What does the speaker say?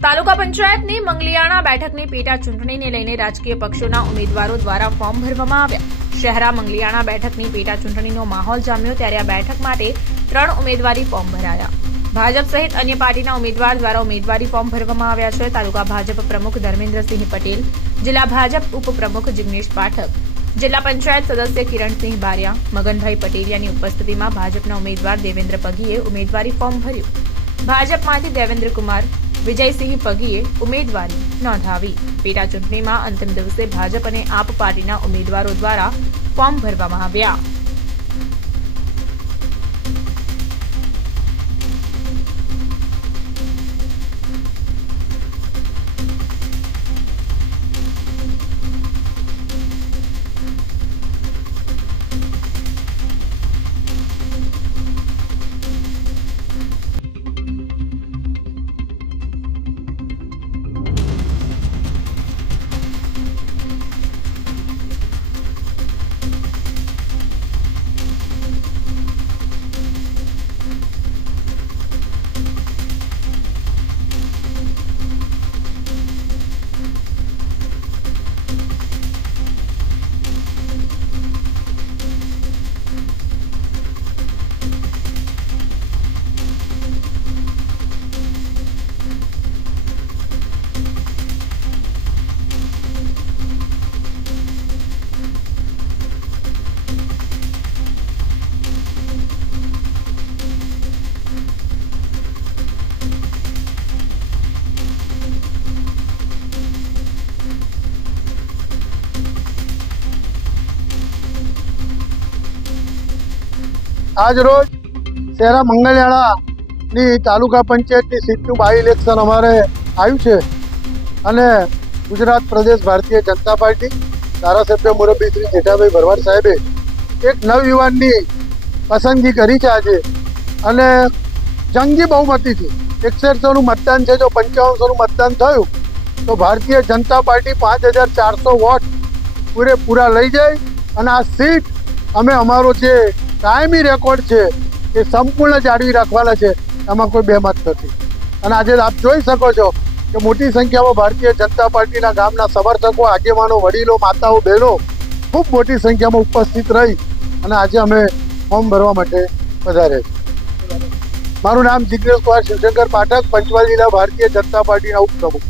તાલુકા પંચાયતની મંગલિયાણા બેઠકની પેટા ચૂંટણીને લઈને રાજકીય પક્ષોના ઉમેદવારો દ્વારા ફોર્મ ભરવામાં આવ્યા। શહેરા મંગલિયાણા બેઠકની પેટા ચૂંટણીનો માહોલ જામ્યો ત્યારે આ બેઠક માટે 3 ઉમેદવારી ફોર્મ ભરાયા। ભાજપ સહિત અન્ય પાર્ટીના ઉમેદવાર દ્વારા ઉમેદવારી ફોર્મ ભરવામાં આવ્યા છે। તાલુકા ભાજપ પ્રમુખ ધર્મેન્દ્રસિંહ પટેલ, જિલ્લા ભાજપ ઉપપ્રમુખ જિગ્નેશ પાઠક, જિલ્લા પંચાયત સદસ્ય કિરણસિંહ બારિયા, મગનભાઈ પટેલિયાની ઉપસ્થિતિમાં ભાજપના ઉમેદવાર દેવેન્દ્ર પગીએ ઉમેદવારી ફોર્મ ભર્યું। ભાજપમાંથી દેવેન્દ્ર કુમાર વિજયસિંહ પગીએ ઉમેદવારી નોંધાવી। પેટા ચૂંટણીમાં અંતિમ દિવસે ભાજપ અને આપ પાર્ટીના ઉમેદવારો દ્વારા ફોર્મ ભરવામાં આવ્યા। આજ રોજ શહેરા મંગલિયાણાની તાલુકા પંચાયતની સીટનું બાય ઇલેક્શન અમારે આવ્યું છે અને ગુજરાત પ્રદેશ ભારતીય જનતા પાર્ટી ધારાસભ્ય મુરબ્બી શ્રી જેઠાભાઈ ભરવાડ સાહેબે એક નવયુવાનની પસંદગી કરી છે આજે અને જંગી બહુમતીથી 6100નું મતદાન છે। જો 5500નું મતદાન થયું તો ભારતીય જનતા પાર્ટી 5400 વોટ પૂરેપૂરા લઈ જાય અને આ સીટ અમે અમારો જે કાયમી રેકોર્ડ છે એ સંપૂર્ણ જાળવી રાખવાના છે, એમાં કોઈ બેમત નથી। અને આજે આપ જોઈ શકો છો કે મોટી સંખ્યામાં ભારતીય જનતા પાર્ટીના ગામના સમર્થકો, આગેવાનો, વડીલો, માતાઓ, બહેનો ખૂબ મોટી સંખ્યામાં ઉપસ્થિત રહી અને આજે અમે ફોર્મ ભરવા માટે પધાર્યા છીએ। મારું નામ જિગ્નેશ કુમાર શિવશંકર પાઠક, પંચમહાલ જિલ્લા ભારતીય જનતા પાર્ટીના ઉપપ્રમુખ।